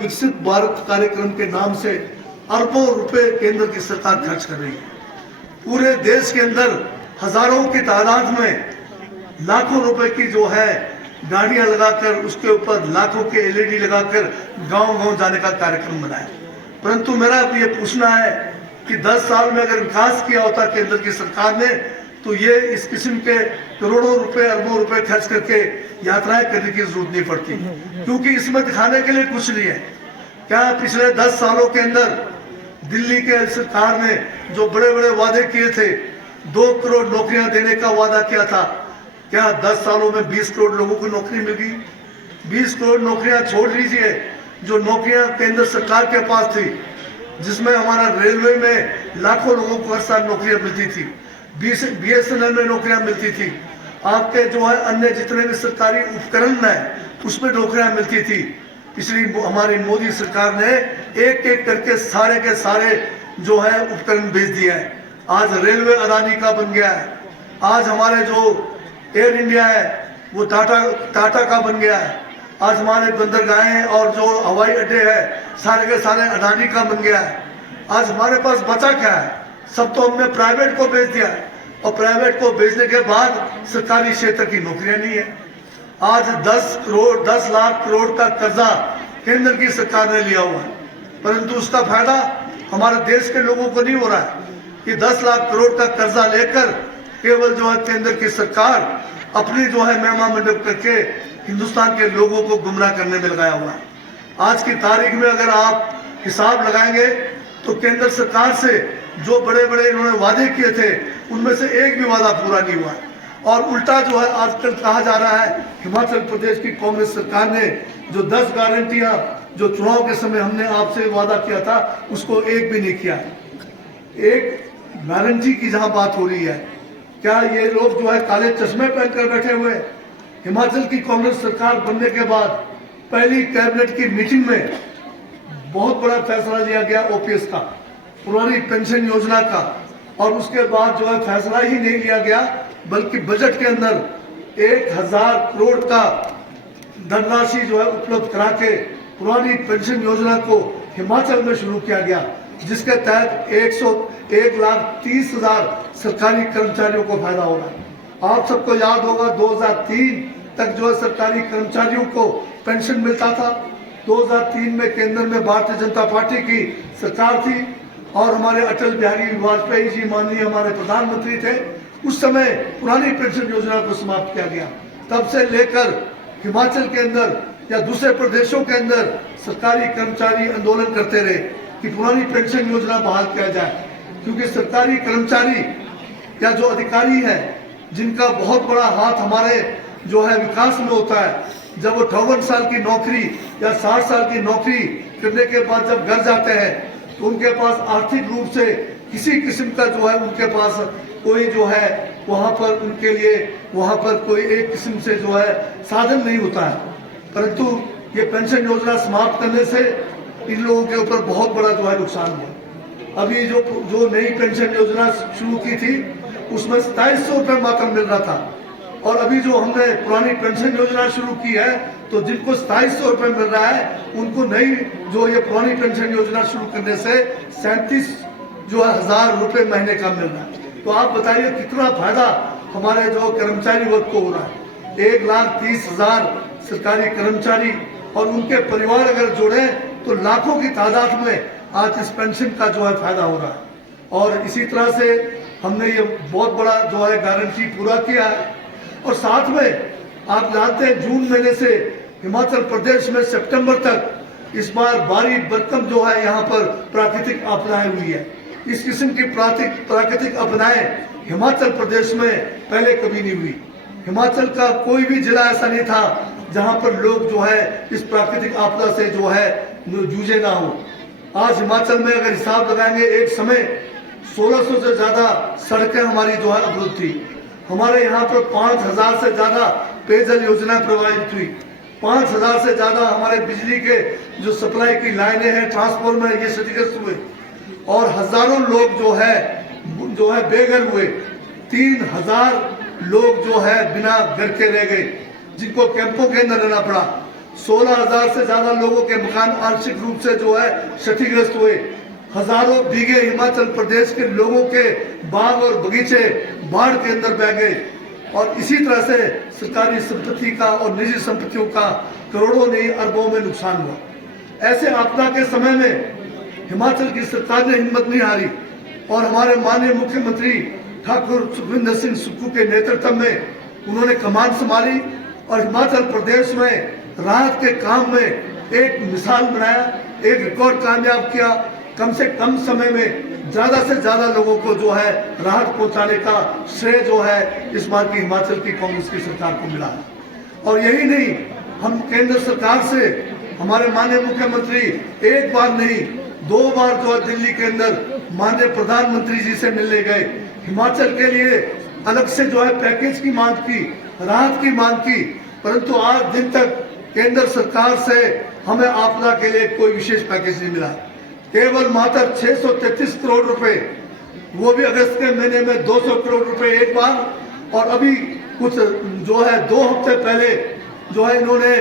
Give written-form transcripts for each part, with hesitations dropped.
विकसित भारत कार्यक्रम के नाम से अरबों रुपए केंद्र की सरकार खर्च कर रही है। पूरे देश के अंदर हजारों की तादाद में लाखों रुपए की जो है गाड़ियां लगाकर उसके ऊपर लाखों के एलईडी लगाकर गांव-गांव जाने का कार्यक्रम बनाया। परंतु मेरा ये पूछना है कि 10 साल में अगर विकास किया होता केंद्र की सरकार ने, तो ये इस किस्म के करोड़ों रुपए अरबों रुपए खर्च करके यात्राएं करने की जरूरत नहीं पड़ती, क्योंकि इसमें दिखाने के लिए कुछ नहीं है। क्या पिछले 10 सालों के अंदर दिल्ली के सरकार ने जो बड़े बड़े वादे किए थे, 2 करोड़ नौकरियां देने का वादा किया था, क्या 10 सालों में 20 करोड़ लोगों को नौकरी मिल गई? 20 करोड़ नौकरियां छोड़ लीजिए, जो नौकरियां केंद्र सरकार के पास थी, जिसमें हमारा रेलवे में लाखों लोगों को हर साल नौकरियां मिलती थी, BSNL में नौकरियां मिलती थी, आपके जो है अन्य जितने भी सरकारी उपकरण है उसमें नौकरियां मिलती थी। पिछली हमारी मोदी सरकार ने एक एक करके सारे के सारे जो है उपकरण भेज दिया है। आज रेलवे अदानी का बन गया है, आज हमारे जो एयर इंडिया है वो टाटा का बन गया है, आज हमारे बंदरगाहें और जो हवाई अड्डे हैं सारे के सारे अडानी का बन गया है। आज हमारे पास बचा क्या है? सब तो हमने प्राइवेट को बेच दिया है, और प्राइवेट को बेचने के बाद सरकारी क्षेत्र की नौकरियां नहीं है। आज 10 लाख करोड़ का कर्जा केंद्र की सरकार ने लिया हुआ है, परंतु उसका फायदा हमारे देश के लोगों को नहीं हो रहा है। कि 10 लाख करोड़ का कर्जा लेकर केवल जो है केंद्र की सरकार अपनी जो है महिमा मंडप करके हिंदुस्तान के लोगों को गुमराह करने में लगाया हुआ है। आज की तारीख में अगर आप हिसाब लगाएंगे तो केंद्र सरकार से जो बड़े बड़े इन्होंने वादे किए थे उनमें से एक भी वादा पूरा नहीं हुआ है। और उल्टा जो है आजकल कहा जा रहा है हिमाचल प्रदेश की कांग्रेस सरकार ने जो 10 गारंटियां जो चुनाव के समय हमने आपसे वादा किया था उसको एक भी नहीं किया। एक गारंटी की जहां बात हो रही है, क्या ये लोग जो है काले चश्मे पहनकर बैठे हुए? हिमाचल की कांग्रेस सरकार बनने के बाद पहली कैबिनेट की मीटिंग में बहुत बड़ा फैसला लिया गया ओपीएस का, पुरानी पेंशन योजना का, और उसके बाद जो है फैसला ही नहीं लिया गया बल्कि बजट के अंदर 1000 करोड़ का धनराशि जो है उपलब्ध करा के पुरानी पेंशन योजना को हिमाचल में शुरू किया गया, जिसके तहत 1,30,000 सरकारी कर्मचारियों को फायदा हो रहा है। आप सबको याद होगा 2003 तक जो है सरकारी कर्मचारियों को पेंशन मिलता था। 2003 में केंद्र में भारतीय जनता पार्टी की सरकार थी और हमारे अटल बिहारी वाजपेयी जी माननीय हमारे प्रधानमंत्री थे। उस समय पुरानी पेंशन योजना को समाप्त किया गया। तब से लेकर हिमाचल के अंदर या दूसरे प्रदेशों के अंदर सरकारी कर्मचारी आंदोलन करते रहे कि पुरानी पेंशन योजना बहाल किया जाए, क्योंकि सरकारी कर्मचारी या जो अधिकारी है जिनका बहुत बड़ा हाथ हमारे जो है विकास में होता है, जब वो 58 साल की नौकरी या 60 साल की नौकरी करने के बाद जब घर जाते हैं तो उनके पास आर्थिक रूप से किसी किस्म का जो है उनके पास कोई जो है वहाँ पर उनके लिए वहाँ पर कोई एक किस्म से जो है साधन नहीं होता है। परंतु ये पेंशन योजना समाप्त करने से इन लोगों के ऊपर बहुत बड़ा जो है नुकसान हुआ। अभी जो नई पेंशन योजना शुरू की थी उसमें 2700 रुपये मात्र मिल रहा था, और अभी जो हमने पुरानी पेंशन योजना शुरू की है तो जिनको 2700 रुपये मिल रहा है उनको नई जो ये पुरानी पेंशन योजना शुरू करने से 37,000 रुपये महीने का मिल रहा है। तो आप बताइए कितना फायदा हमारे जो कर्मचारी वर्ग को हो रहा है। 1,30,000 सरकारी कर्मचारी और उनके परिवार अगर जोड़े तो लाखों की तादाद में आज इस पेंशन का जो है फायदा हो रहा है। और इसी तरह से हमने ये बहुत बड़ा जो है गारंटी पूरा किया है। और साथ में आप जानते हैं जून महीने से हिमाचल प्रदेश में सितंबर तक इस बार भारी भरकम जो है यहाँ पर प्राकृतिक आपदाएं हुई है। इस किस्म की प्राकृतिक आपदाएं हिमाचल प्रदेश में पहले कभी नहीं हुई। हिमाचल का कोई भी जिला ऐसा नहीं था जहां पर लोग जो है इस प्राकृतिक आपदा से जो है जूझे ना हो। आज हिमाचल में अगर हिसाब लगाएंगे एक समय 1600 से ज्यादा सड़कें हमारी जो है अवरुद्ध थी। हमारे यहाँ पर 5000 से ज्यादा पेयजल योजना प्रभावित हुई। 5000 से ज्यादा हमारे बिजली के जो सप्लाई की लाइनें हैं ट्रांसफॉर्मर ये क्षतिग्रस्त हुए, और हजारों लोग जो है बेघर हुए। 3000 लोग जो है बिना घर के रह गए, जिनको कैंपों के अंदर रहना पड़ा। 16,000 से ज्यादा लोगों के मकान आंशिक रूप से जो है क्षतिग्रस्त हुए। हजारों बीघे हिमाचल प्रदेश के लोगों के बाग और बगीचे बाढ़ के अंदर बह गए। और इसी तरह से सरकारी संपत्ति का और निजी संपत्तियों का करोड़ों नहीं अरबों में नुकसान हुआ। ऐसे आपदा के समय में हिमाचल की सरकार ने हिम्मत नहीं हारी और हमारे माननीय मुख्यमंत्री ठाकुर सुखविंदर सिंह सुक्खू के नेतृत्व में उन्होंने कमान संभाली और हिमाचल प्रदेश में राहत के काम में एक मिसाल बनाया, एक रिकॉर्ड कामयाब किया। कम से कम समय में ज्यादा से ज्यादा लोगों को जो है राहत पहुंचाने का श्रेय जो है इस बार की हिमाचल की कांग्रेस की सरकार को मिला है। और यही नहीं, हम केंद्र सरकार से हमारे माननीय मुख्यमंत्री एक बार नहीं 2 बार जो है दिल्ली के अंदर माननीय प्रधानमंत्री जी से मिलने गए। हिमाचल के लिए अलग से जो है पैकेज की मांग की, राहत की मांग की, परंतु आज दिन तक केंद्र सरकार से हमें आपदा के लिए कोई विशेष पैकेज नहीं मिला। केवल मात्र 633 करोड़ रुपए, वो भी अगस्त के महीने में 200 करोड़ रुपए एक बार, और अभी कुछ जो है 2 हफ्ते पहले जो है इन्होंने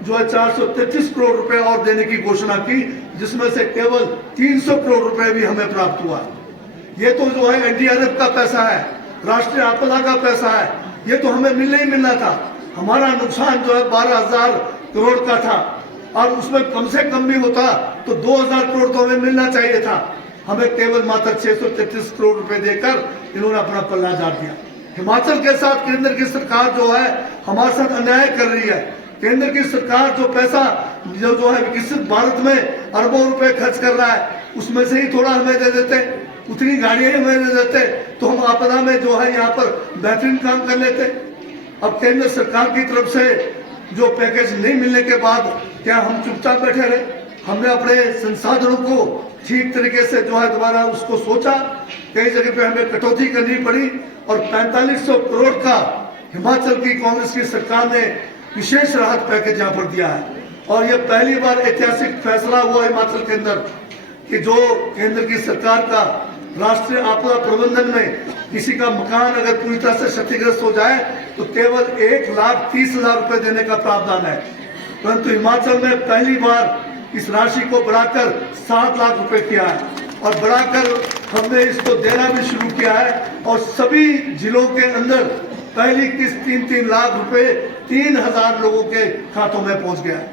जो है 433 करोड़ रुपए और देने की घोषणा की, जिसमें से केवल 300 करोड़ रुपए भी हमें प्राप्त हुआ। ये तो जो है एनडीआरएफ का पैसा है, राष्ट्रीय आपदा का पैसा है, ये तो हमें मिलना ही मिलना था। हमारा नुकसान जो है 12,000 करोड़ का था और उसमें कम से कम भी होता तो 2,000 करोड़ तो हमें मिलना चाहिए था। हमें केवल मात्र 633 करोड़ रुपए देकर इन्होंने अपना पल्ला झाड़ दिया। हिमाचल के साथ केंद्र की सरकार जो है हमारे साथ अन्याय कर रही है। केंद्र की सरकार जो पैसा जो है विकसित भारत में अरबों रुपए खर्च कर रहा है, उसमें से ही थोड़ा हमें दे देते, उतनी गाड़ियां ही हमें दे देते तो हम आपदा में जो है यहाँ पर बेहतरीन काम कर लेते। अब केंद्र सरकार की तरफ से जो पैकेज नहीं मिलने के बाद क्या हम चुपचाप बैठे रहे? हमने अपने संसाधनों को ठीक तरीके से जो है दोबारा उसको सोचा। कई जगह पे हमें कटौती करनी पड़ी और 4500 करोड़ का हिमाचल की कांग्रेस की सरकार ने विशेष राहत पैकेज यहाँ पर दिया है। और यह पहली बार ऐतिहासिक फैसला हुआ हिमाचल के अंदर कि जो केंद्र की सरकार का राष्ट्रीय आपदा प्रबंधन में किसी का मकान अगर पूरी तरह से क्षतिग्रस्त हो जाए तो केवल 1,30,000 रुपए देने का प्रावधान है, परंतु हिमाचल में पहली बार इस राशि को बढ़ाकर 7 लाख रुपए किया है और बढ़ाकर हमने इसको देना भी शुरू किया है। और सभी जिलों के अंदर पहली किस्त 3-3 लाख रुपए 3,000 लोगों के खातों में पहुंच गया है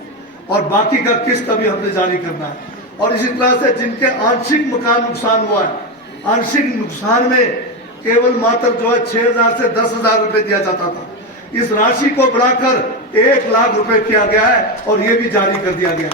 और बाकी का किस्त अभी हमने जारी करना है। और इसी तरह से जिनके आंशिक मकान नुकसान हुआ है, आंशिक नुकसान में केवल मात्र जो है 6,000 से 10,000 रुपए दिया जाता था, इस राशि को बढ़ाकर 1 लाख रुपए किया गया है और ये भी जारी कर दिया गया।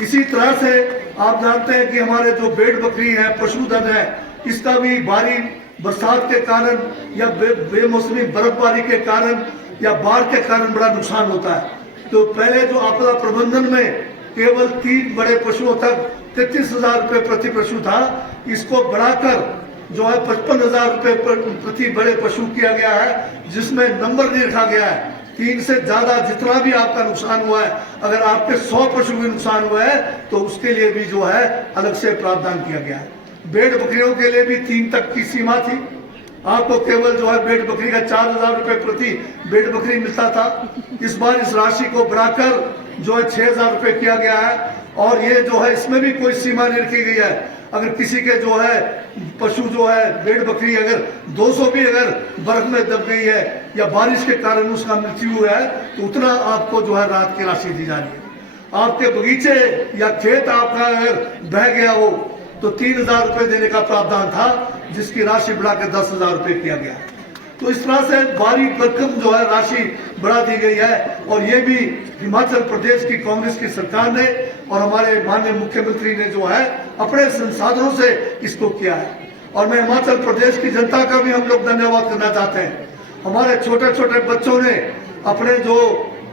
इसी तरह से आप जानते हैं कि हमारे जो भेड़ बकरी है, पशुधन है, इसका भी भारी बरसात के कारण या बेमौसमी बर्फबारी के कारण या बाढ़ के कारण बड़ा नुकसान होता है। तो पहले जो आपदा प्रबंधन में केवल 3 बड़े पशुओं तक 33,000 रुपए प्रति पशु था, इसको बढ़ाकर जो है 55,000 रुपए प्रति बड़े पशु किया गया है, जिसमें नंबर नहीं रखा गया है। 3 से ज्यादा जितना भी आपका नुकसान हुआ है, अगर आपके 100 पशु भी नुकसान हुआ है तो उसके लिए भी जो है अलग से प्रावधान किया गया है। भेड़ बकरियों के लिए भी 3 तक की सीमा थी। आपको केवल जो है भेड़ बकरी का 4,000 रुपए प्रति भेड़ बकरी मिलता था। इस बार इस राशि को बढ़ाकर जो है 6,000 रुपए किया गया है और ये जो है इसमें भी कोई सीमा नहीं रखी गई है। अगर किसी के जो है पशु जो है भेड़ बकरी अगर 200 भी अगर बर्फ में दब गई है या बारिश के कारण उसका मृत्यु हुआ है तो उतना आपको जो है राहत की राशि दी जा रही है। आपके बगीचे या खेत आपका अगर बह गया हो तो 3,000 रुपए देने का प्रावधान था, जिसकी राशि बढ़ाकर 10,000 रुपए किया गया। तो इस तरह से भारी भरकम जो है राशि बढ़ा दी गई है और ये भी हिमाचल प्रदेश की कांग्रेस की सरकार ने और हमारे माननीय मुख्यमंत्री ने जो है अपने संसाधनों से इसको किया है। और मैं हिमाचल प्रदेश की जनता का भी हम लोग धन्यवाद करना चाहते हैं। हमारे छोटे छोटे बच्चों ने अपने जो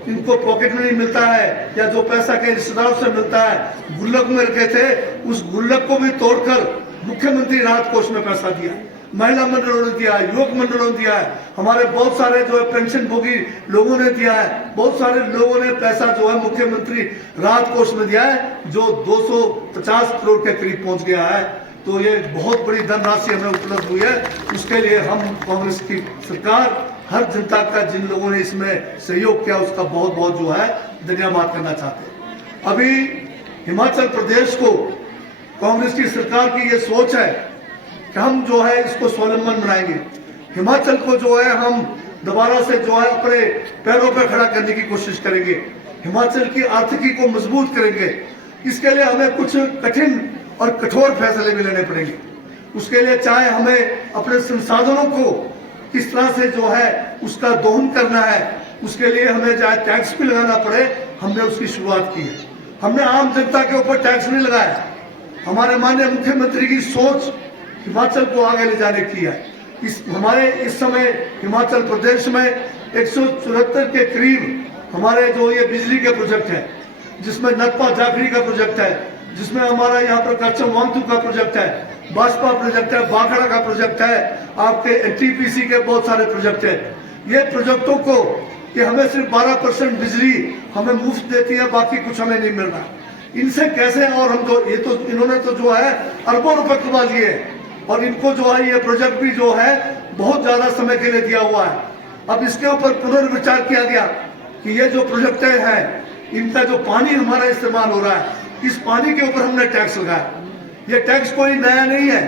इनको पॉकेट मनी मिलता है या जो पैसा के रिश्तेदारों से मिलता है गुल्लक में रखे थे, उस गुल्लक को भी तोड़कर मुख्यमंत्री राहत कोष में पैसा दिया। महिला मंडलों ने दिया है, युवक मंडलों ने दिया है, हमारे बहुत सारे जो है पेंशन भोगी लोगों ने दिया है, बहुत सारे लोगों ने पैसा जो है मुख्यमंत्री राहत कोष में दिया है, जो 250 करोड़ के करीब पहुंच गया है। तो ये बहुत बड़ी धनराशि हमें उपलब्ध हुई है। उसके लिए हम कांग्रेस की सरकार, हर जनता का जिन लोगों ने इसमें सहयोग किया उसका बहुत बहुत जो है धन्यवाद करना चाहते हैं। अभी हिमाचल प्रदेश को कांग्रेस की सरकार की ये सोच है कि हम जो है इसको स्वावलंबन बनाएंगे, हिमाचल को जो है हम दोबारा से जो है अपने पैरों पर खड़ा करने की कोशिश करेंगे, हिमाचल की आर्थिकी को मजबूत करेंगे। इसके लिए हमें कुछ कठिन और कठोर फैसले भी लेने पड़ेंगे। उसके लिए चाहे हमें अपने संसाधनों को किस तरह से जो है उसका दोहन करना है, उसके लिए हमें चाहे टैक्स भी लगाना पड़े, हमने उसकी शुरुआत की है। हमने आम जनता के ऊपर टैक्स नहीं लगाया। हमारे माननीय मुख्यमंत्री की सोच हिमाचल को आगे ले जाने की है। हमारे इस समय हिमाचल प्रदेश में 174 के करीब हमारे जो ये बिजली के प्रोजेक्ट है, जिसमें नटपा जाखड़ी का प्रोजेक्ट है, जिसमें हमारा यहाँ पर करचम वांगतू का प्रोजेक्ट है, बाजपा प्रोजेक्ट है, बाखड़ा का प्रोजेक्ट है, आपके एनटीपीसी के बहुत सारे प्रोजेक्ट है। ये प्रोजेक्टों को कि हमें सिर्फ 12% बिजली हमें मुफ्त देती है, बाकी कुछ हमें नहीं मिल रहा। इनसे कैसे, और हम तो ये तो इन्होंने तो जो है अरबों रुपए कमा लिए और इनको जो है ये प्रोजेक्ट भी जो है बहुत ज्यादा समय के लिए दिया हुआ है। अब इसके ऊपर पुनर्विचार किया गया कि ये जो प्रोजेक्ट है इनका जो पानी हमारा इस्तेमाल हो रहा है, इस पानी के ऊपर हमने टैक्स लगाया। ये टैक्स कोई नया नहीं है,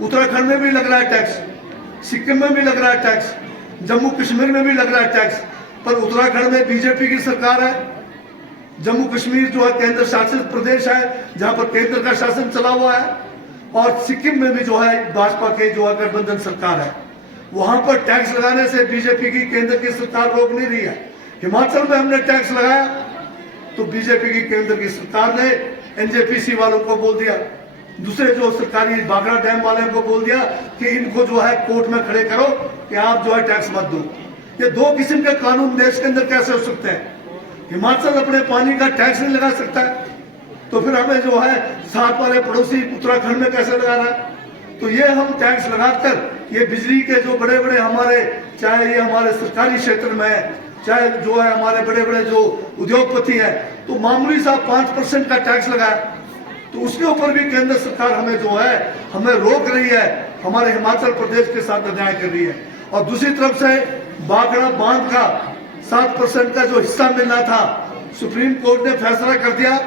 उत्तराखंड में भी लग रहा है टैक्स, सिक्किम में भी लग रहा है टैक्स, जम्मू कश्मीर में भी लग रहा है टैक्स। पर उत्तराखंड में बीजेपी की सरकार है, जम्मू कश्मीर जो है केंद्र शासित प्रदेश है जहां पर केंद्र का शासन चला हुआ है, और सिक्किम में भी जो है भाजपा के जो है गठबंधन सरकार है। वहां पर टैक्स लगाने से बीजेपी की केंद्र की सरकार रोक नहीं रही है। हिमाचल में हमने टैक्स लगाया तो बीजेपी की केंद्र की सरकार ने एनजेपीसी वालों को बोल दिया, दूसरे जो सरकारी बागड़ा डैम वाले को बोल दिया कि इनको जो है कोर्ट में खड़े करो कि आप जो है टैक्स मत दो। ये दो किस्म के कानून देश के अंदर कैसे हो सकते हैं? हिमाचल अपने पानी का टैक्स नहीं लगा सकता है तो फिर हमें जो है साथ वाले पड़ोसी उत्तराखंड में कैसे लगा रहा है? तो ये हम टैक्स लगाकर ये बिजली के जो बड़े बड़े हमारे, चाहे ये हमारे सरकारी क्षेत्र में है, चाहे जो है हमारे बड़े बड़े जो उद्योगपति है, तो मामूली सा 5% का टैक्स लगाया, तो उसके ऊपर भी केंद्र सरकार हमें जो है हमें रोक रही है, हमारे हिमाचल प्रदेश के साथ अन्याय कर रही है। और दूसरी तरफ से बाखड़ा बांध का 7% का जो हिस्सा मिलना था, सुप्रीम कोर्ट ने फैसला कर दिया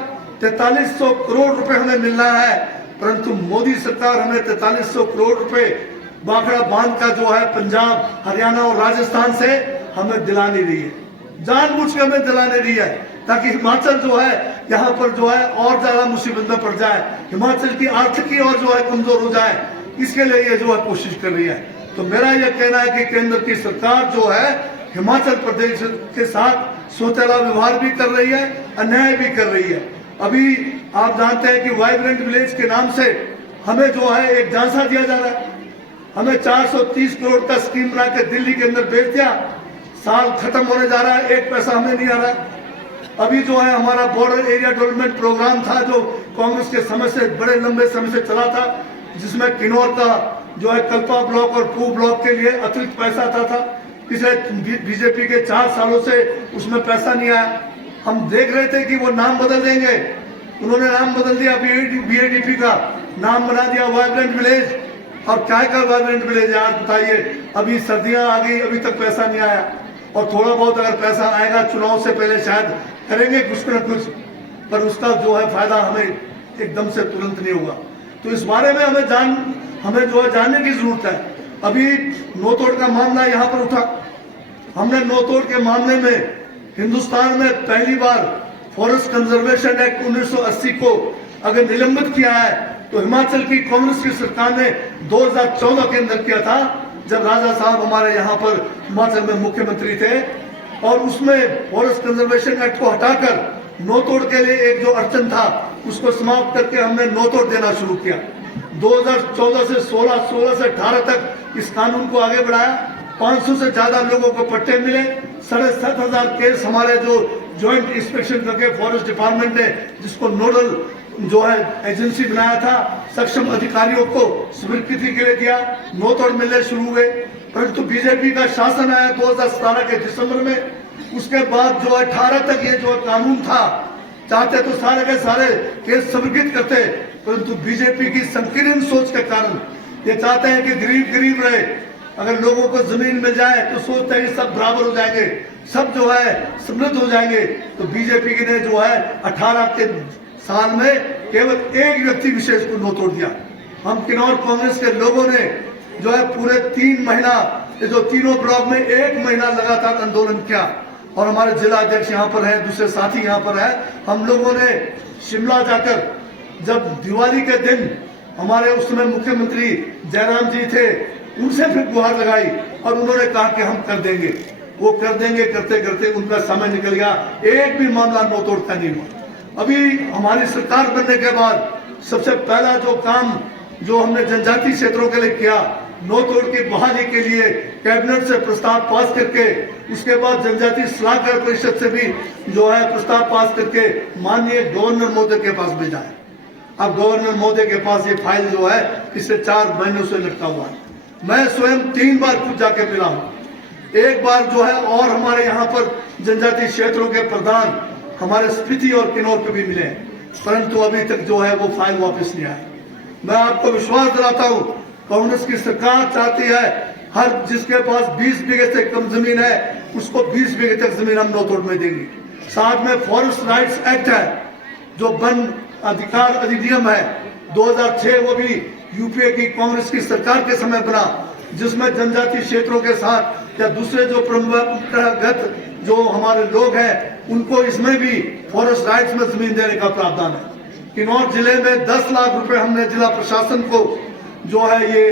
4300 करोड़ रुपए हमें मिलना है, परंतु मोदी सरकार हमें 4300 करोड़ रुपए बाखड़ा बांध का जो है पंजाब, हरियाणा और राजस्थान से हमें दिला नहीं रही है, जानबूझ के हमें दिला नहीं रही है ताकि हिमाचल जो है यहाँ पर जो है और ज्यादा मुसीबत में पड़ जाए, हिमाचल की आर्थिकी और जो है कमजोर हो जाए, इसके लिए ये जो है कोशिश कर रही है। तो मेरा यह कहना है कि केंद्र की सरकार जो है हिमाचल प्रदेश के साथ सौतेला व्यवहार भी कर रही है, अन्याय भी कर रही है। अभी आप जानते हैं कि वाइब्रेंट विलेज के नाम से हमें जो है एक झांसा दिया जा रहा है, हमें 430 करोड़ का स्कीम बना के दिल्ली के अंदर भेज दिया, साल खत्म होने जा रहा है, एक पैसा हमें नहीं आ रहा है। अभी जो है हमारा बॉर्डर एरिया डेवलपमेंट प्रोग्राम था जो कांग्रेस के समय से बड़े लंबे समय से चला था, जिसमें किन्नौर का जो है कल्पा ब्लॉक और पू ब्लॉक के लिए अतिरिक्त पैसा आता था। पिछले बीजेपी के 4 सालों से उसमें पैसा नहीं आया। हम देख रहे थे कि वो नाम बदल देंगे, उन्होंने नाम बदल दिया, बीएडीपी का नाम बना दिया वाइब्रेंट विलेज। और क्या का वाइब्रेंट विलेज यार बताइए, अभी सर्दियां आ गई, अभी तक पैसा नहीं आया, और थोड़ा बहुत अगर पैसा आएगा चुनाव से पहले शायद करेंगे कुछ न कुछ, पर उसका जो है फायदा हमें एकदम से तुरंत नहीं होगा। तो इस बारे में हमें जो है जानने की जरूरत है। अभी नौतोड़ का मामला यहाँ पर उठा, हमने नौतोड़ के मामले में हिंदुस्तान में पहली बार फॉरेस्ट कंजर्वेशन एक्ट 1980 को अगर निलंबित किया है तो हिमाचल की कांग्रेस की सरकार ने 2014 के अंदर किया था, जब राजा साहब हमारे यहाँ पर हिमाचल में मुख्यमंत्री थे, और उसमें फॉरेस्ट कंजर्वेशन एक्ट को हटाकर नौतोड़ के लिए एक जो अड़चन था उसको समाप्त करके हमने नौतोड़ देना शुरू किया। 2014 से 16 से 18 तक इस कानून को आगे बढ़ाया, 500 से ज्यादा लोगों को पट्टे मिले, 7,500 केस हमारे जो ज्वाइंट इंस्पेक्शन करके फॉरेस्ट डिपार्टमेंट ने जिसको नोडल जो है एजेंसी बनाया था, सक्षम अधिकारियों को स्वीकृति के लिए दिया, नौतोड़ मिलने शुरू हुए। परंतु बीजेपी का शासन आया 2017 के दिसंबर में, उसके बाद जो 18 तक ये जो कानून था, चाहते तो सारे के सारे केस स्वीकृत करते, परंतु बीजेपी की संकीर्ण सोच के कारण ये चाहते हैं कि गरीब गरीब रहे, अगर लोगों को जमीन मिल जाए तो सोचते हैं कि सब बराबर हो जाएंगे, सब जो है समृद्ध हो जाएंगे। तो बीजेपी ने जो है 18 के साल में केवल एक व्यक्ति विशेष को नो तोड़ दिया। हम किन्नौर कांग्रेस के लोगों ने जो है पूरे 3 महीना, जो तीनों ब्लॉक में 1 महीना लगातार आंदोलन किया। और हमारे जिला अध्यक्ष यहाँ पर है, दूसरे साथी यहाँ पर है। हम लोगों ने शिमला जाकर, जब दिवाली के दिन हमारे उस समय मुख्यमंत्री जयराम जी थे, उनसे फिर गुहार लगाई और उन्होंने कहा कि हम कर देंगे, वो कर देंगे। करते करते उनका समय निकल गया, एक भी मामला नो तोड़ का नहीं हुआ। अभी हमारी सरकार बनने के बाद सबसे पहला जो काम जो हमने जनजातीय क्षेत्रों के लिए किया, नो तोड़ की बहाली के लिए कैबिनेट से प्रस्ताव पास करके, उसके बाद जनजातीय सलाहकार परिषद से भी जो है प्रस्ताव पास करके माननीय गवर्नर महोदय के पास भेजा है। अब गवर्नर महोदय के पास ये फाइल जो है पिछले 4 महीनों से लटका हुआ है। मैं स्वयं 3 बार खुद जाके मिला हूँ। एक बार जो है और हमारे यहाँ पर जनजातीय क्षेत्रों के प्रधान हमारे स्पीति और किन्नौर को भी मिले, परंतु अभी तक जो है वो फाइल वापस नहीं आई। मैं आपको विश्वास दिलाता हूँ, कांग्रेस की सरकार चाहती है हर जिसके पास 20 बीघे से कम जमीन है उसको 20 बीघे तक जमीन हम नो तोड़ में देंगे। साथ में फॉरेस्ट राइट्स एक्ट है, जो वन अधिकार अधिनियम है 2006, वो भी यूपीए की कांग्रेस की सरकार के समय बना, जिसमें जनजातीय क्षेत्रों के साथ या दूसरे जो परंपरागत जो हमारे लोग हैं उनको इसमें भी फॉरेस्ट राइट्स में जमीन देने का प्रावधान है। किन्नौर जिले में 10 लाख रुपए हमने जिला प्रशासन को जो है ये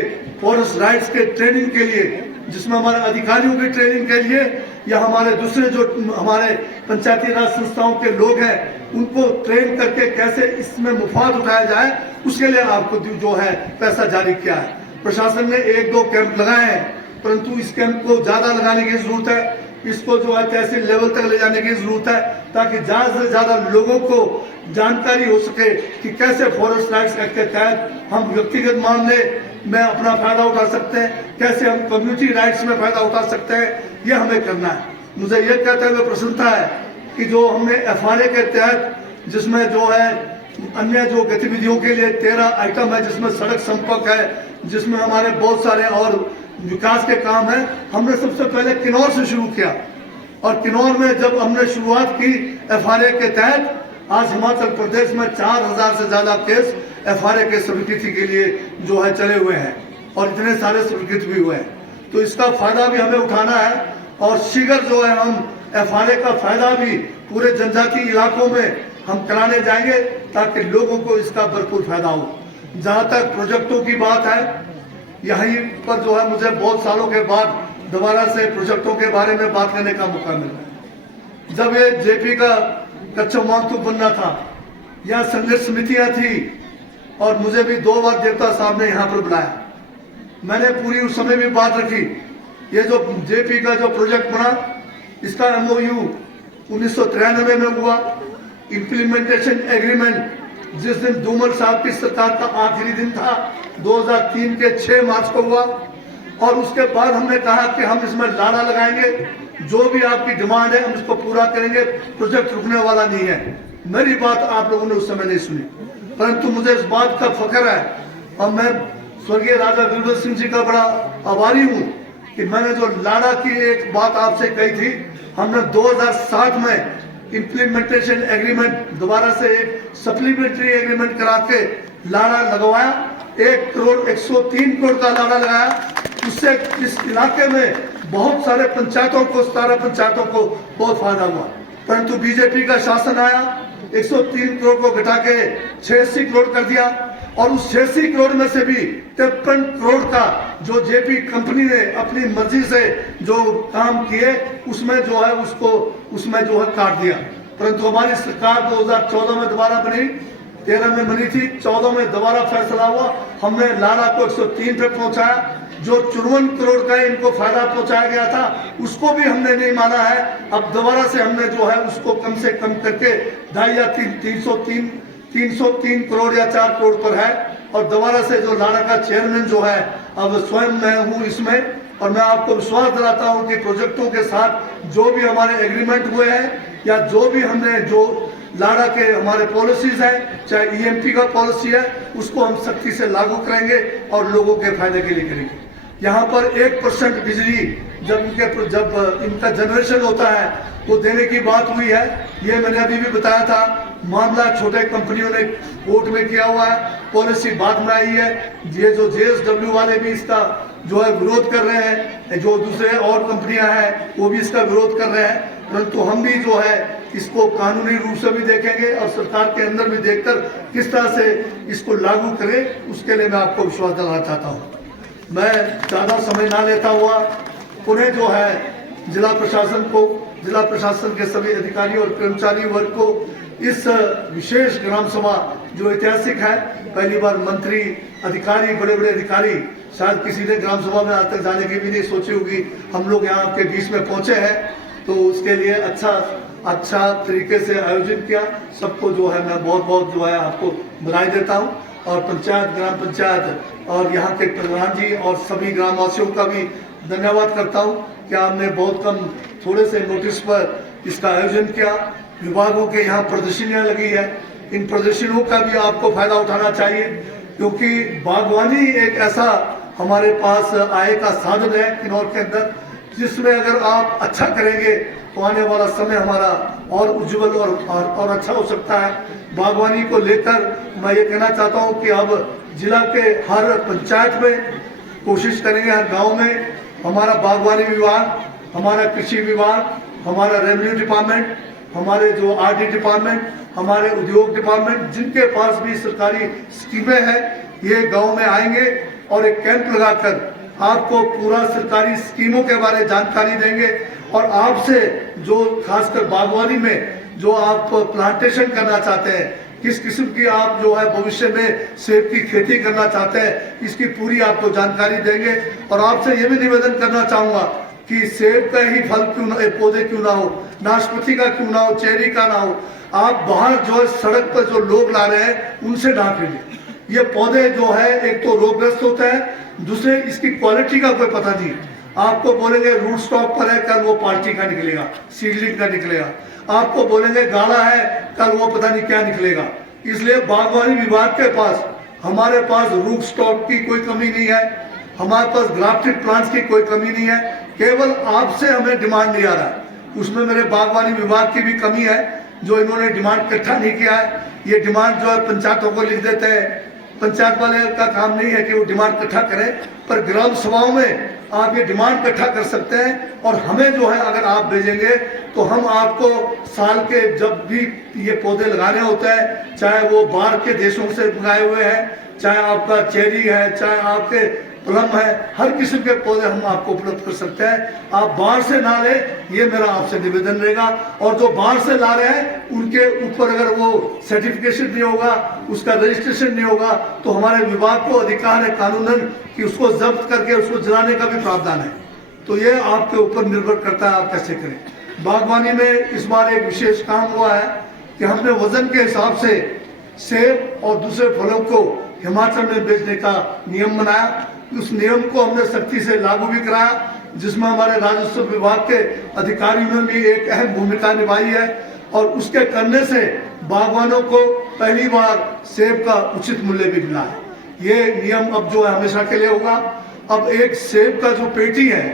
फॉरेस्ट राइट्स के ट्रेनिंग के लिए, जिसमें हमारे अधिकारियों की ट्रेनिंग के लिए या हमारे दूसरे जो हमारे पंचायती राज संस्थाओं के लोग हैं उनको ट्रेन करके कैसे इसमें मुफाद उठाया जाए, उसके लिए आपको जो है पैसा जारी किया है। प्रशासन ने 1-2 कैंप लगाए हैं, परंतु इस कैंप को ज्यादा लगाने की जरूरत है। इसको जो है तहसील लेवल तक ले जाने की जरूरत है, ताकि ज्यादा से ज्यादा लोगों को जानकारी हो सके कि कैसे फॉरेस्ट राइट्स एक्ट के तहत हम व्यक्तिगत मामले में अपना फायदा उठा सकते हैं, कैसे हम कम्युनिटी राइट्स में फायदा उठा सकते हैं, ये हमें करना है। मुझे ये कहते हुए प्रसन्नता है कि जो हमने FRA के तहत, जिसमें जो है अन्य जो गतिविधियों के लिए 13 आइटम है, जिसमें सड़क संपर्क है, जिसमें हमारे बहुत सारे और विकास के काम है, हमने सबसे पहले किन्नौर से शुरू किया। और किन्नौर में जब हमने शुरुआत की FRA के तहत, आज हिमाचल प्रदेश में 4000 से ज्यादा केस FRA के स्वीकृति के लिए जो है चले हुए हैं और इतने सारे स्वीकृत भी हुए हैं। तो इसका फायदा भी हमें उठाना है और शीघ्र जो है हम FRA का फायदा भी पूरे जनजातीय इलाकों में हम कराने जाएंगे, ताकि लोगों को इसका भरपूर फायदा हो। जहाँ तक प्रोजेक्टों की बात है, यहीं पर जो है मुझे बहुत सालों के बाद दोबारा से प्रोजेक्टों के बारे में बात करने का मौका मिला है। जब ये JP का कच्चा मांगतू बनना था, यहाँ संघर्ष समितियां थी और मुझे भी 2 बार देवता साहब ने यहाँ पर बुलाया। मैंने पूरी उस समय भी बात रखी। ये जो JP का जो प्रोजेक्ट बना, इसका MOU 1993 में हुआ। इम्प्लीमेंटेशन एग्रीमेंट जिस दिन धूमल साहब की सरकार का आखिरी दिन था 2003 के 6 मार्च को हुआ। और उसके बाद हमने कहा कि हम इसमें लाड़ा लगाएंगे, जो भी आपकी डिमांड है हम इसको पूरा करेंगे, प्रोजेक्ट रुकने वाला नहीं है। मेरी बात आप लोगों ने उस समय नहीं सुनी, परंतु मुझे इस बात का फख्र है और मैं स्वर्गीय राजा वीरभद्र सिंह जी का बड़ा आभारी हूँ कि मैंने जो लाड़ा की एक बात आपसे कही थी, हमने 2007 में इम्प्लीमेंटेशन एग्रीमेंट दोबारा से एक सप्लीमेंट्री एग्रीमेंट करा के लाड़ा लगवाया। 1 करोड़ 103 करोड़ का लाड़ा लगाया। उससे इस इलाके में बहुत सारे पंचायतों को, 17 पंचायतों को बहुत फायदा हुआ। परंतु बीजेपी का शासन आया, 103 करोड़ को घटा के 86 करोड़ कर दिया। और उस 86 करोड़ में से भी 53 करोड़ का जो JP कंपनी ने अपनी मर्जी से जो काम किए, उसमें जो है उसको उसमें जो है काट दिया। परंतु हमारी सरकार 2014 में दोबारा बनी, 13 में बनी थी, 14 में दोबारा फैसला हुआ। हमने लाड़ा को 103 पे पहुंचाया। जो 54 करोड़ का इनको फायदा पहुंचाया गया था, उसको भी हमने नहीं माना है। अब दोबारा से हमने जो है उसको कम से कम करके 2.5 या 303 करोड़ या 4 करोड़ पर है। और दोबारा से जो लाड़ा का चेयरमैन जो है, अब स्वयं मैं हूँ इसमें। और मैं आपको विश्वास दिलाता हूँ कि प्रोजेक्टों के साथ जो भी हमारे एग्रीमेंट हुए हैं या जो भी हमने जो लाड़ा के हमारे पॉलिसीज हैं, चाहे EMP का पॉलिसी है, उसको हम सख्ती से लागू करेंगे और लोगों के फायदे के लिए करेंगे। यहाँ पर 1% बिजली जब इनका जनरेशन होता है वो देने की बात हुई है। ये मैंने अभी भी बताया था, मामला छोटे कंपनियों ने कोर्ट में किया हुआ है, पॉलिसी बाद में आई है। ये जो JSW वाले भी इसका जो है विरोध कर रहे हैं, जो दूसरे और कंपनियां हैं वो भी इसका विरोध कर रहे हैं, परंतु हम भी जो है इसको कानूनी रूप से भी देखेंगे और सरकार के अंदर भी देखकर किस तरह से इसको लागू करें, उसके लिए मैं आपको विश्वास दिलाना चाहता हूँ। मैं ज़्यादा समय ना लेता हुआ पुनः जो है जिला प्रशासन के सभी अधिकारी और कर्मचारी वर्ग को इस विशेष ग्राम सभा जो ऐतिहासिक है, पहली बार मंत्री, अधिकारी, बड़े बड़े अधिकारी, शायद किसी ने ग्राम सभा में आज तक जाने की भी नहीं सोची होगी, हम लोग यहाँ आपके बीच में पहुंचे हैं, तो उसके लिए अच्छा तरीके से आयोजन किया। सबको जो है मैं बहुत बहुत जो है आपको बधाई देता हूँ, और ग्राम पंचायत और यहाँ के प्रधान जी और सभी ग्रामवासियों का भी धन्यवाद करता हूँ कि आपने बहुत कम थोड़े से नोटिस पर इसका आयोजन किया। विभागों के यहाँ प्रदर्शनियाँ लगी है, इन प्रदर्शनियों का भी आपको फायदा उठाना चाहिए, क्योंकि बागवानी एक ऐसा हमारे पास आय का साधन है किन्नौर के अंदर, जिसमें अगर आप अच्छा करेंगे तो आने वाला समय हमारा और उज्जवल और अच्छा हो सकता है। बागवानी को लेकर मैं ये कहना चाहता हूँ कि अब जिला के हर पंचायत में कोशिश करेंगे, हर गांव में हमारा बागवानी विभाग, हमारा कृषि विभाग, हमारा रेवेन्यू डिपार्टमेंट, हमारे जो RD डिपार्टमेंट, हमारे उद्योग डिपार्टमेंट, जिनके पास भी सरकारी स्कीमें हैं, ये गांव में आएंगे और एक कैंप लगाकर आपको पूरा सरकारी स्कीमों के बारे में जानकारी देंगे, और आपसे जो खासकर बागवानी में जो आप प्लांटेशन करना चाहते हैं, किस किस्म की आप जो है भविष्य में सेब की खेती करना चाहते हैं, इसकी पूरी आपको जानकारी देंगे। और आपसे ये भी निवेदन करना चाहूँगा कि सेब का ही फल क्यों ना, पौधे क्यों ना हो, नाशपाती का क्यों ना हो, चेरी का ना हो, आप बाहर जो है सड़क पर जो लोग ला रहे हैं उनसे ना खरीदें। ये पौधे जो है एक तो रोगग्रस्त होते हैं, दूसरे इसकी क्वालिटी का कोई पता नहीं। आपको बोलेंगे रूट स्टॉक पर है, कल वो पार्टी का निकलेगा, सीडलिंग का निकलेगा। आपको बोलेंगे गाढ़ा है, कल वो पता नहीं क्या निकलेगा। इसलिए बागवानी विभाग के पास, हमारे पास रूट स्टॉक की कोई कमी नहीं है, हमारे पास ग्राफ्टेड प्लांट्स की कोई कमी नहीं है, केवल आपसे हमें डिमांड नहीं आ रहा है। उसमें मेरे बागवानी विभाग की भी कमी है, जो इन्होंने डिमांड इकट्ठा नहीं किया है। ये डिमांड जो है पंचायतों को लिख देते हैं, पंचायत वाले का काम नहीं है कि वो डिमांड इकट्ठा करें, पर ग्राम सभाओं में आप ये डिमांड इकट्ठा कर सकते हैं। और हमें जो है अगर आप भेजेंगे तो हम आपको साल के जब भी ये पौधे लगाने होते हैं, चाहे वो बाहर के देशों से मंगाए हुए हैं, चाहे आपका चेरी है, चाहे आपके प्लम है, हर किस्म के पौधे हम आपको उपलब्ध कर सकते हैं। आप बाहर से ना ले, ये मेरा आपसे निवेदन रहेगा। और जो बाहर से ला रहे हैं उनके ऊपर अगर वो सर्टिफिकेशन नहीं होगा, उसका रजिस्ट्रेशन नहीं होगा, तो हमारे विभाग को अधिकार है कानूनन कि उसको जब्त करके उसको जलाने का भी प्रावधान है। तो ये आपके ऊपर निर्भर करता है आप कैसे करें। बागवानी में इस बार एक विशेष काम हुआ है कि हमने वजन के हिसाब से सेब और दूसरे फलों को हिमाचल में बेचने का नियम बनाया। उस नियम को हमने सख्ती से लागू भी कराया, जिसमें हमारे राजस्व विभाग के अधिकारियों ने भी एक अहम भूमिका निभाई है। और उसके करने से बागवानों को पहली बार सेब का उचित मूल्य भी मिला है। ये नियम अब जो है हमेशा के लिए होगा। अब एक सेब का जो पेटी है,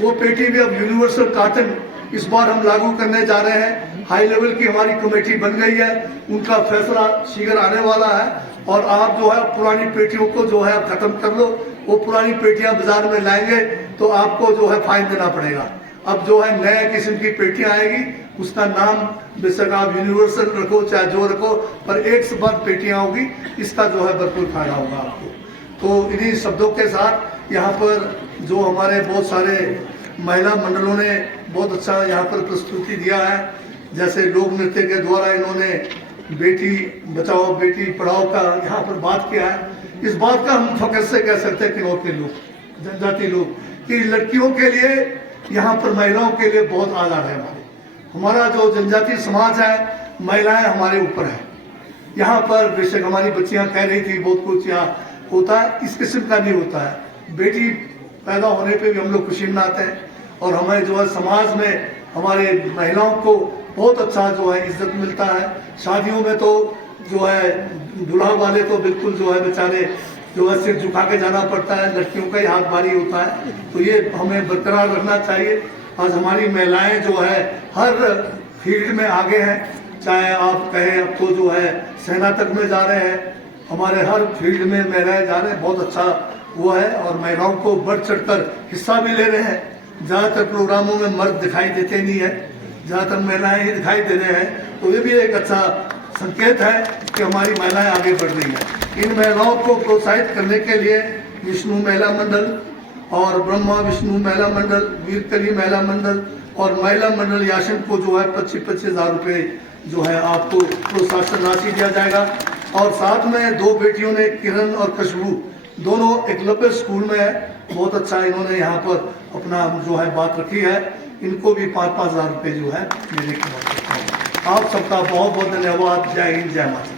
वो पेटी भी अब यूनिवर्सल कार्टन इस बार हम लागू करने जा रहे हैं। हाई लेवल की हमारी कमेटी बन गई है, उनका फैसला शीघ्र आने वाला है। और आप जो है पुरानी पेटियों को जो है खत्म कर लो, वो पुरानी पेटियां बाजार में लाएंगे तो आपको जो है फाइन देना पड़ेगा। अब जो है नए किस्म की पेटियां आएगी, उसका नाम बेशक आप यूनिवर्सल रखो चाहे जो रखो, पर एक से बाद पेटियां होगी, इसका जो है भरपूर फायदा होगा आपको। तो इन्हीं शब्दों के साथ यहाँ पर जो हमारे बहुत सारे महिला मंडलों ने बहुत अच्छा यहाँ पर प्रस्तुति दिया है। जैसे लोक नृत्य के द्वारा इन्होंने बेटी बचाओ बेटी पढ़ाओ का यहाँ पर बात किया है। इस बात का हम फख्र से कह सकते हैं किन्नौर के लोग, जनजाति लोग, कि लड़कियों के लिए यहाँ पर महिलाओं के लिए बहुत आधार है। हमारा जो जनजाति समाज है, महिलाएं हमारे ऊपर है। यहाँ पर बेशक हमारी बच्चियाँ कह रही थी बहुत कुछ यहाँ होता है, इस किस्म का नहीं होता है। बेटी पैदा होने पे भी हम लोग खुशी मनाते हैं, और हमें जो है समाज में हमारे महिलाओं को बहुत अच्छा जो है इज्जत मिलता है। शादियों में तो जो है दूल्हा वाले तो बिल्कुल जो है बेचारे जो है सिर झुका के जाना पड़ता है, लड़कियों का ही हाथ भारी होता है, तो ये हमें बरकरार रखना चाहिए। आज हमारी महिलाएं जो है हर फील्ड में आगे हैं, चाहे आप कहें अब तो जो है सेना तक में जा रहे हैं, हमारे हर फील्ड में महिलाएं जा रहे हैं, बहुत अच्छा वो है। और महिलाओं को बढ़ चढ़कर हिस्सा भी ले रहे हैं। ज़्यादातर प्रोग्रामों में मर्द दिखाई देते नहीं है, ज़्यादातर महिलाएं ही दिखाई दे रहे हैं, तो ये भी एक अच्छा संकेत है कि हमारी महिलाएं आगे बढ़ रही हैं। इन महिलाओं को प्रोत्साहित करने के लिए विष्णु महिला मंडल और ब्रह्मा विष्णु महिला मंडल, वीरकली महिला मंडल और महिला मंडल याशन को जो है 25-25 हज़ार रुपये जो है आपको प्रोत्साहन राशि दिया जाएगा। और साथ में 2 बेटियों ने, किरण और खुशबू, दोनों एकलव्य स्कूल में है, बहुत अच्छा इन्होंने यहाँ पर अपना जो है बात रखी है, इनको भी 5-5 हज़ार रुपये जो है देने की बात करता हूँ। आप सबका बहुत बहुत धन्यवाद। जय हिंद, जय माता।